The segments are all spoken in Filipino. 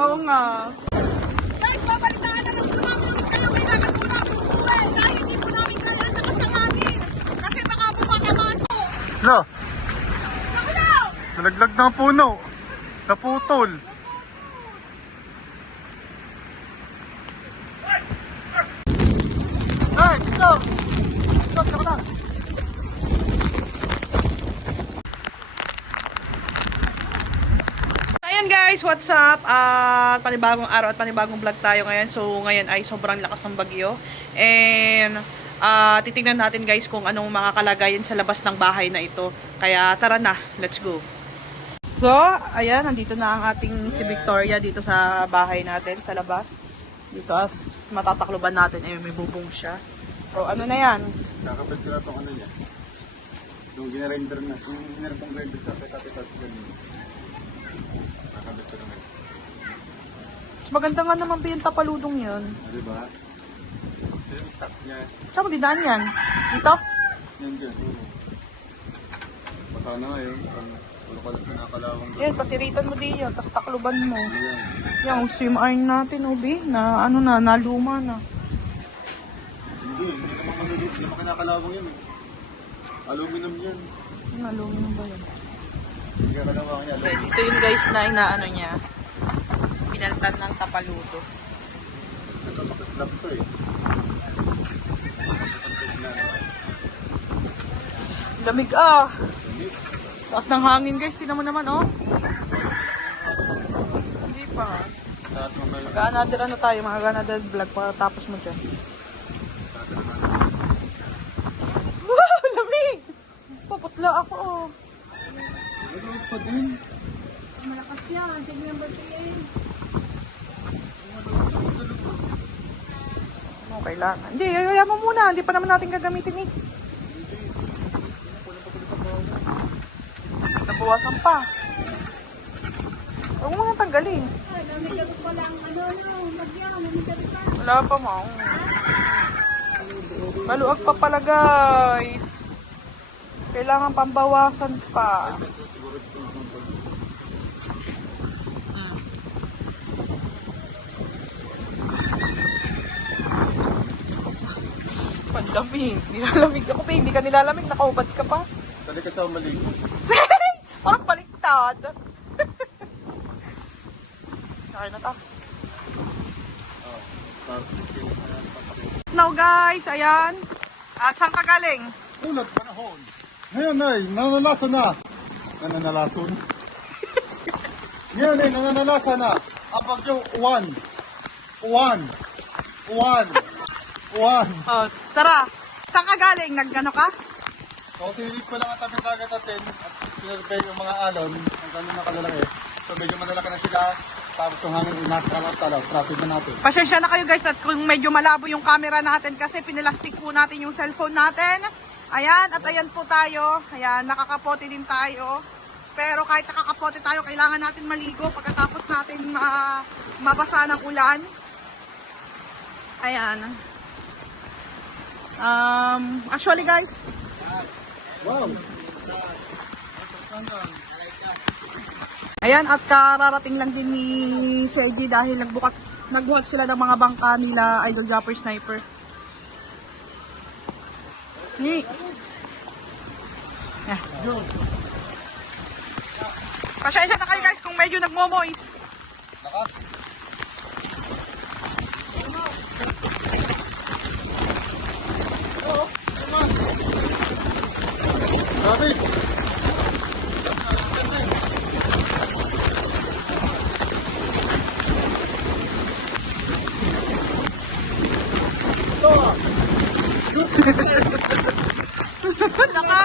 Oo nga. Guys, babalitaan na lang po namin kayo. Kailangan po namin umuwi dahil hindi po namin kaya ang lakas ng hangin. Kasi baka po matamaan po. No, Naku daw! nalaglag na ang puno. Naputol. Ay, dito! Dito, dito na. Ayan guys, what's up? Panibagong araw at panibagong vlog tayo ngayon. So ngayon ay sobrang lakas ng bagyo. And titingnan natin guys kung anong mga kalagayan sa labas ng bahay na ito. Kaya tara na, let's go. So, ayan, nandito na ang ating si Victoria dito sa bahay natin, sa labas. Dito as matatakloban natin, ay may bubong siya. So ano na yan? Kakabit ko na itong ano niya. Yung ginarender na. Yung ginarender render sa peta-peta. Kakabit ko naman. Mas maganda nga naman ba yung tapaludong yun? Diba? Ito yung stock niya. Saan mo dinaan yan? Dito? Yan dyan. Baka na ngayon. Pulukalat na nakalawang doon. Yan, pasiritan mo din yun, tapos takloban mo. Ayan. Yung swim iron natin, Obi, na ano na, naluma na. Hindi naman manulit. Hindi naman kinakalawang yan. Aluminum yan. Naluma ba yun? Hindi ka kalawang yan. Guys, ito yung guys na inaano niya. Pinaltan ng tapaludo. Ito makaslap to eh. Lamig ah! Taas ng hangin guys, sino mo naman oh. Hindi pa. Lahat mo may Mag-another ano tayo, mag-another vlog tapos mo dyan. Wow! Lamig! Paputla ako oh. Ano pa din? Malakas yan. Sige number 3. Ano kailangan? Hindi, ayaw mo muna. Hindi pa naman natin gagamitin eh. Nabawasan pa. Huwag mo nga tanggalin. Ay, namilag pa lang. Ano, magyan. Namilag pa. Wala pa mo. Maluag pa pala guys. Kailangan pambawasan pa. Panlamig. Nilalamig ako pa. Hindi ka nilalamig. Nakaubad ka pa. Sali ka sa maligo. Parang baliktad. Kaya na ta. Now guys, ayan. At saan ka galing? Ulat panahon. Ngayon ay, nananalasan na. Nananalason? Ngayon ay, nananalasan na. Ang bagyo, uwan. Uwan. Uwan. Uwan. Oh, tara. Saan ka galing? Nagano ka? So, tinilip ko lang ang tabi dagat natin at sinurvey yung mga alon, ang ganun na kalalaki. So, medyo malalaki na sila. Tapos yung hangin, inasakalat-talaw. Traffic na natin. Pasensya na kayo guys at kung medyo malabo yung camera natin kasi pinilastik po natin yung cellphone natin. Ayan, at ayan po tayo. Ayan, nakakapote din tayo. Pero kahit nakakapote tayo, kailangan natin maligo pagkatapos natin mabasa ng ulan. Ayan. Actually guys, Wow! ayan, at kararating lang din ni CIG dahil nagbuhat sila ng mga bangka nila Idol Dropper Sniper. Yeah. Pasensya na kayo guys kung medyo nagmo-moist. Traffic! Laka!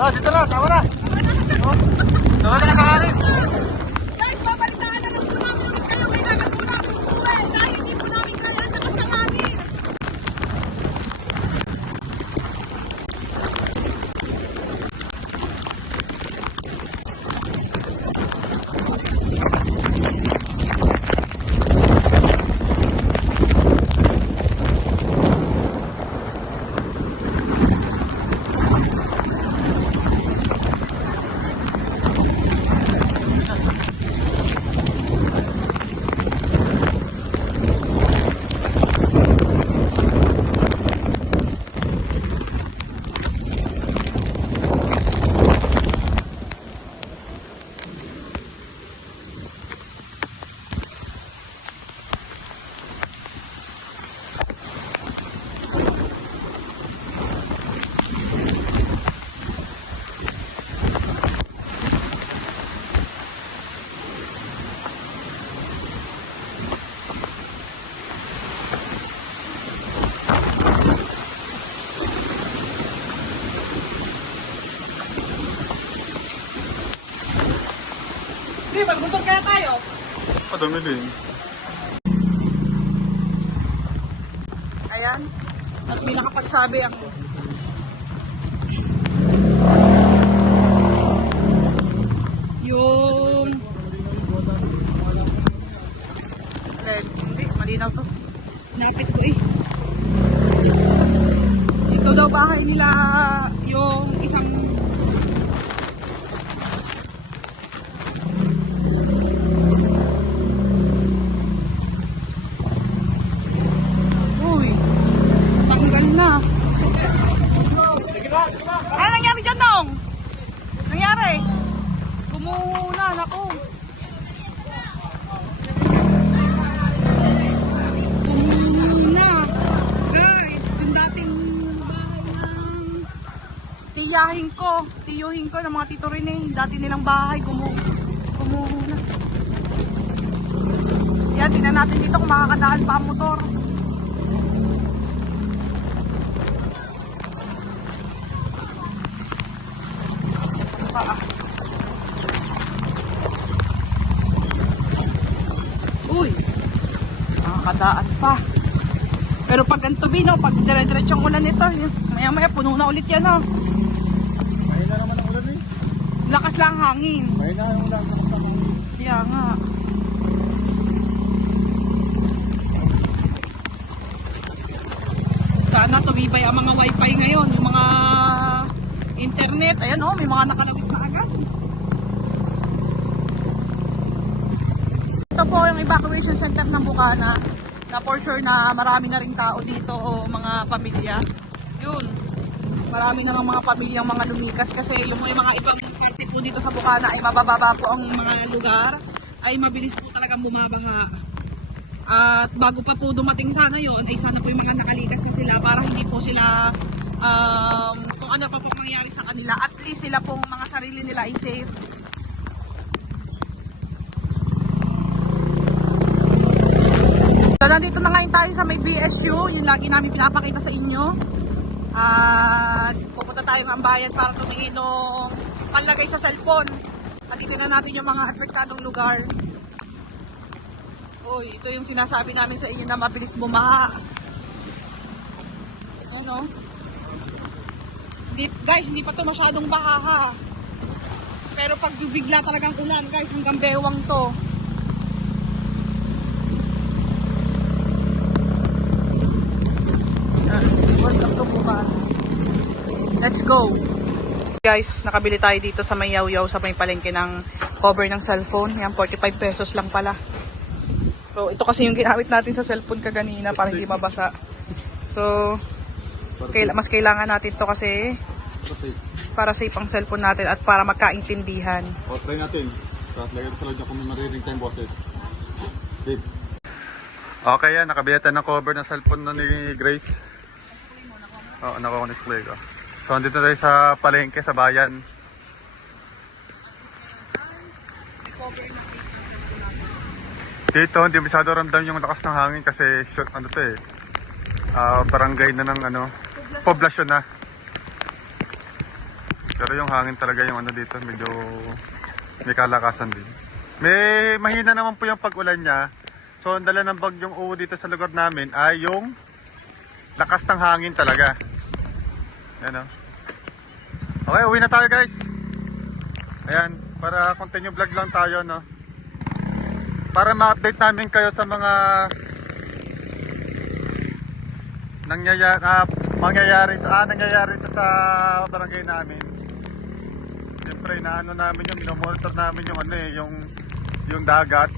Dito na, tama na. Tama na sa akin. Guys, babalitaan na lang po namin ulit kayo. May lakad po namin umuwi. Dahil hindi po namin kaya ang lakas ng hangin. Hindi, magmotor kaya tayo. Dami din. Ayan. At may nakapagsabi ang yung hindi, malinaw to. Napit ko eh. Ito daw bahay nila yung isang uy, tanggal na. Ano nangyari dyan, Dong? Nangyari? Gumuhuna, naku. Gumuhuna. Guys, yung dating bahay ng tiyuhin ko ng mga tito Rene, dati nilang bahay, gumuhuna. Yan, tingnan natin dito kung makakadaan pa ang motor. Uy, nakakadaan pa. Pero pag ang tubi, no, pag dire-diretsong ulan ito, maya-maya puno na ulit yan, no. Mahina naman ang ulan eh. Lakas lang hangin. Mahina ang ulan. Kaya nga. Sana tumibay ang mga wifi ngayon, yung mga internet. Ayan, oh, may mga nakalawit na agad. Ito po yung evacuation center ng Bukana, na for sure na marami na ring tao dito o mga pamilya. Yun, marami na ng mga pamilyang mga lumikas kasi yung mga ibang parte po dito sa Bukana ay mabababa po ang mga lugar, ay mabilis po talagang bumabaha. At bago pa po dumating sana yun, ay sana po yung mga nakalikas na sila para hindi po sila kung ano pa po mangyayari sa kanila, at least sila pong mga sarili nila ay safe. So, nandito na ngayon tayo sa may BSU, yung lagi namin pinapakita sa inyo. At pupunta tayo ng bayan para tumingin ng panlagay sa cellphone. At dito na natin yung mga apektadong lugar. Uy, ito yung sinasabi namin sa inyo na mabilis bumaha. Ano? Guys, hindi pa to masyadong baha. Pero pag bigla talagang ulan, guys, hanggang bewang to. Let's go! Guys, nakabili tayo dito sa may Yaw-Yaw sa may palengke ng cover ng cellphone. Yan, 45 pesos lang pala. So, ito kasi yung ginamit natin sa cellphone kaganina para hindi mabasa. So, mas kailangan natin to kasi para safe ang cellphone natin at para magkaintindihan. O, try natin. Tapos lagay ko sa loob niya kung may maririnig tayong boses. Dave. Okay yan, nakabili tayo ng cover ng cellphone na ni Grace. Oo, nakuha ko display ko. So, andito tayo sa palengke, sa bayan. Dito, hindi masyado ramdam yung lakas ng hangin kasi short, ano to eh. Barangay na ng ano, poblasyon na. Pero yung hangin talaga yung ano dito, medyo may kalakasan din. May mahina naman po yung pag-ulan niya. So ang dala ng bagyong uwo dito sa lugar namin ay yung lakas ng hangin talaga. Yan o. Okay, uwi na tayo guys. Ayan, para continue vlog lang tayo, no. Para ma-update namin kayo sa mga nangyayari ito sa barangay namin. Siyempre, inaano namin yung minomonitor namin yung ano eh, yung dagat.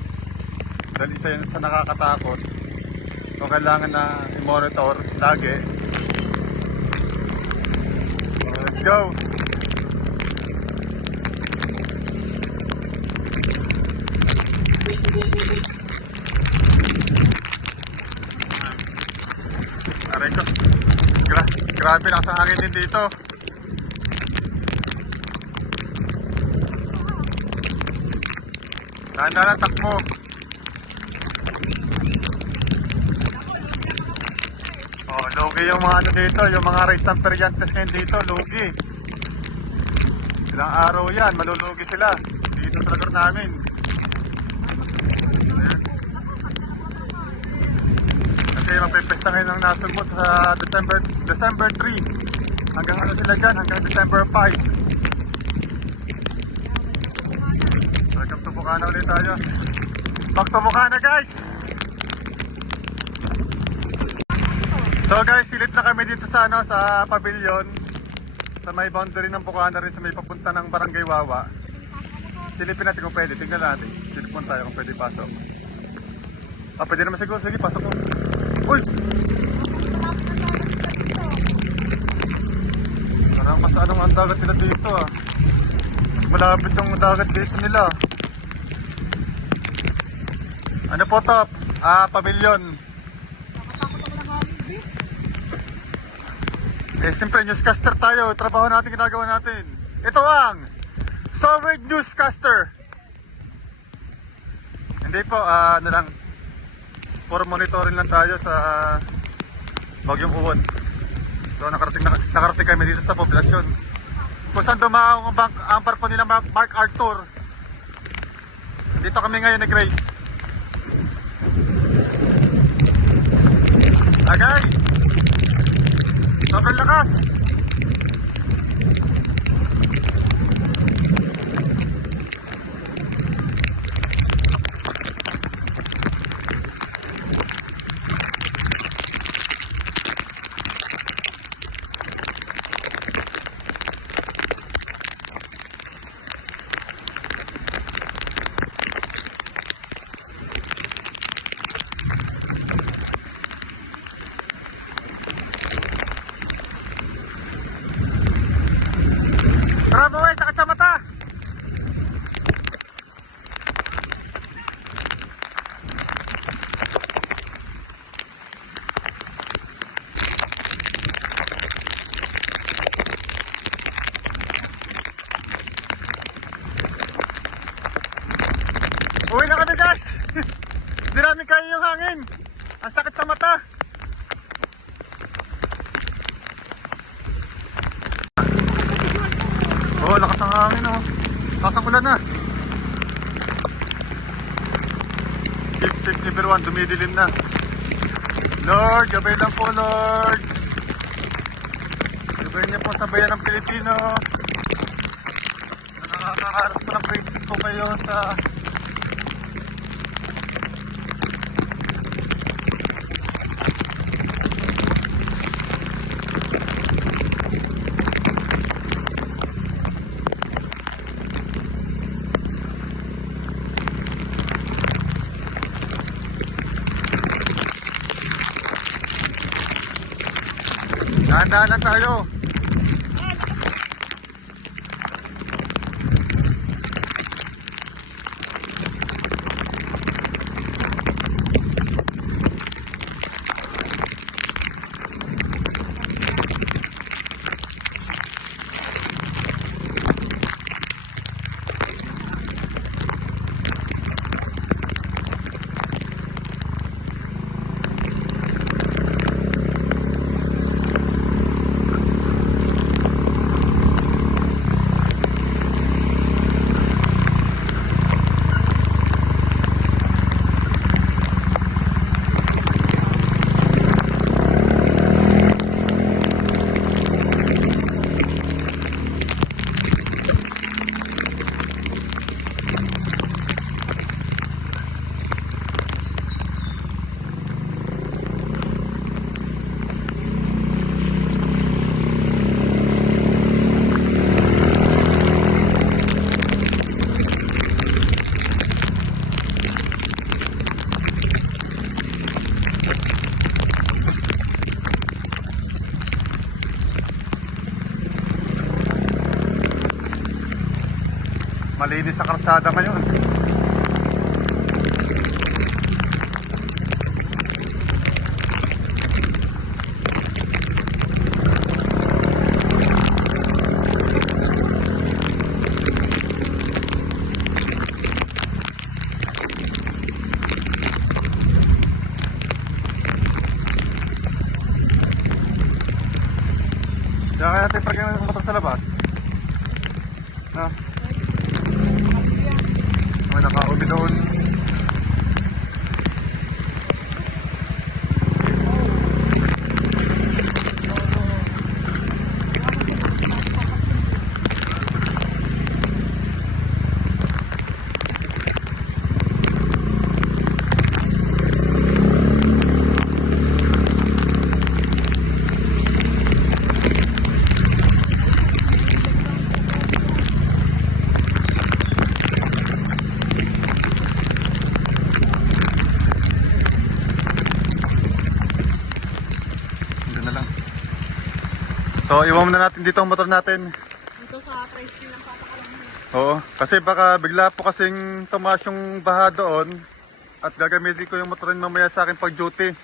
Dahil isa yun sa nakakatakot. So kailangan na i-monitor lagi. So, let's go! Aray ko. Grabe lang sa hangin din dito. Dahan-dahan takbo. Oh, lugi yung mga ano dito, yung mga rice samperiantes ngayon dito, lugi. Ilang araw yan, malulugi sila dito sa lugar namin. Ayan. Kasi magpipesta ngayon ng nasugod sa December 3. Hanggang ano sila dyan, hanggang December 5. Welcome to Bukana ulit tayo. Back to Bukana guys! So guys, silip na kami dito sa ano, sa pavilion. Sa may boundary ng Bukana rin, sa may papunta ng Barangay Wawa. Silipin natin kung pwede, tingnan natin. Silip muna tayo kung pwede pasok. Ah, pwede naman siguro, sige pasok mo. Uy! Parang mas anong ang dagat nila dito ah. Malapit yung dagat dito nila. Ano po to? Pavilion. Eh, siyempre, newscaster tayo. Trabaho natin, ginagawa natin. Ito ang Sovereign Newscaster. Hindi po, ano lang. Puro monitoring lang tayo sa bagyong uwan. So, nakarating kami dito sa poblasyon. Kung saan dumaong ang barko nila Mark Arthur. Dito kami ngayon ni Grace. Agay! Sobrang lakas! Bravo eh, sakit sa mata! Uwi na kami guys! Hindi namin kaya yung hangin! Ang sakit sa mata! Oh, lakas ng hangin oh. Lakas ang ulan na. Keep safe everyone, dumidilim na. Lord, gabay lang po Lord. Gabay niyo po sa bayan ng Pilipino. Nakakaharas po ng praises po kayo sa dahan-dahan tayo. Malinis sa kalsada ngayon. Diyan kaya natin parking ng motor sa labas. Na? May nakaubi doon. Doon na lang. So, iwan muna natin dito ang motor natin. Dito sa tricycle lang papakalang. Oo, kasi baka bigla po kasing tumaas yung baha doon at gagamitin ko yung motor mamaya sa akin pag duty.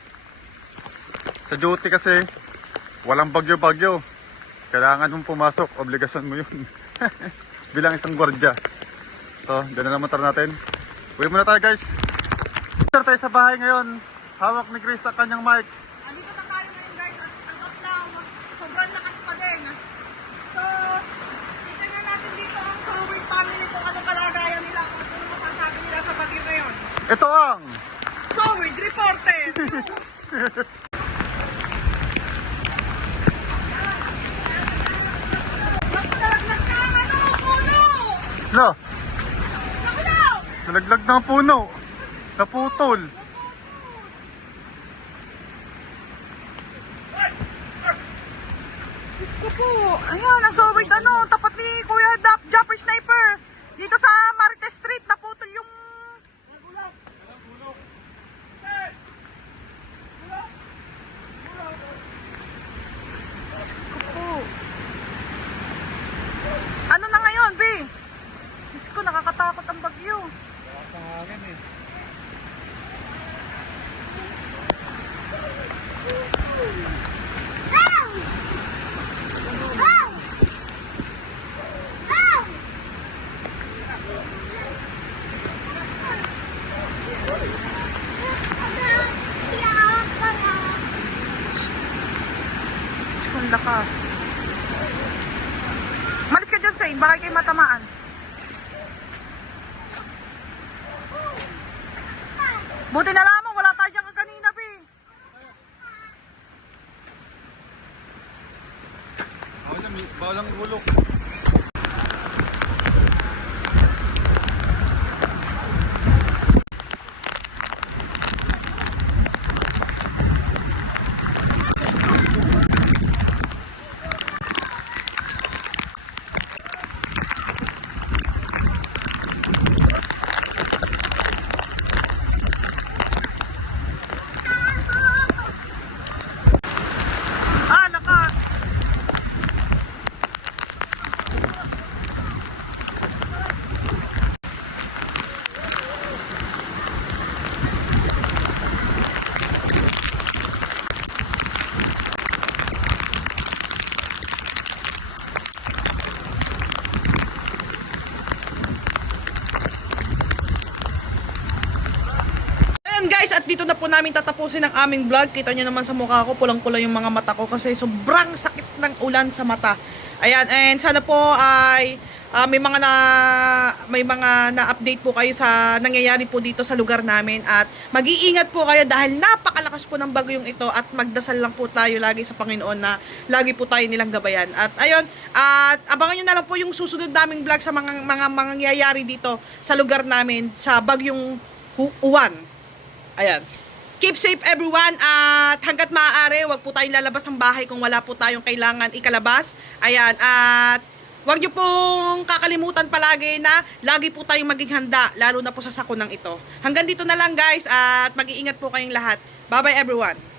Sa duty kasi walang bagyo-bagyo. Kailangan mong pumasok, obligasyon mo yun. Bilang isang gwardiya. So, gano'n ang motor natin. Uwi muna tayo guys. Dito tayo sa bahay ngayon. Hawak ni Chris ang kanyang mic. Andito na tayo ngayon guys at ang upload, sobrang lakas pa din. So, tingnan natin dito ang Soward family kung anong kalagayan nila, kung ano masasabi nila sa bagyo ngayon. Ito ang Soward reported! Naglalaglag na ang ano, puno! no, Nakalaw! nalaglag na ang puno. Naputol. Ito po, ayan, ang Soward ano, tapat ni Kuya Japper Sniper. Dito sa Marites Street, naputol yung... Opo. Ano na ngayon, B? Diyos ko, nakakatakot ang bagyo. Diyos ko, ang lakas. Malis ka dyan, Sain. Baka kayo matamaan. Buti na lamang, wala tayo dyan kanina, B. Bawal ang ulok. Lakas. Ayan guys, at dito na po namin tatapusin ang aming vlog. Kita nyo naman sa mukha ko, pulang-pula yung mga mata ko kasi sobrang sakit ng ulan sa mata. Ayan, and sana po ay may mga na-update po kayo sa nangyayari po dito sa lugar namin at mag-iingat po kayo dahil napakalakas po ng bagyong ito at magdasal lang po tayo lagi sa Panginoon na lagi po tayo nilang gabayan. At ayun, at abangan nyo na lang po yung susunod naming vlog sa mga mangyayari dito sa lugar namin sa bagyong Uwan. Ayan. Keep safe everyone at hanggat maaari, wag po tayong lalabas ng bahay kung wala po tayong kailangan ikalabas. Ayan, at wag niyo pong kakalimutan palagi na lagi po tayong maging handa, lalo na po sa sakunang ito. Hanggang dito na lang guys at mag-iingat po kayong lahat. Bye-bye everyone.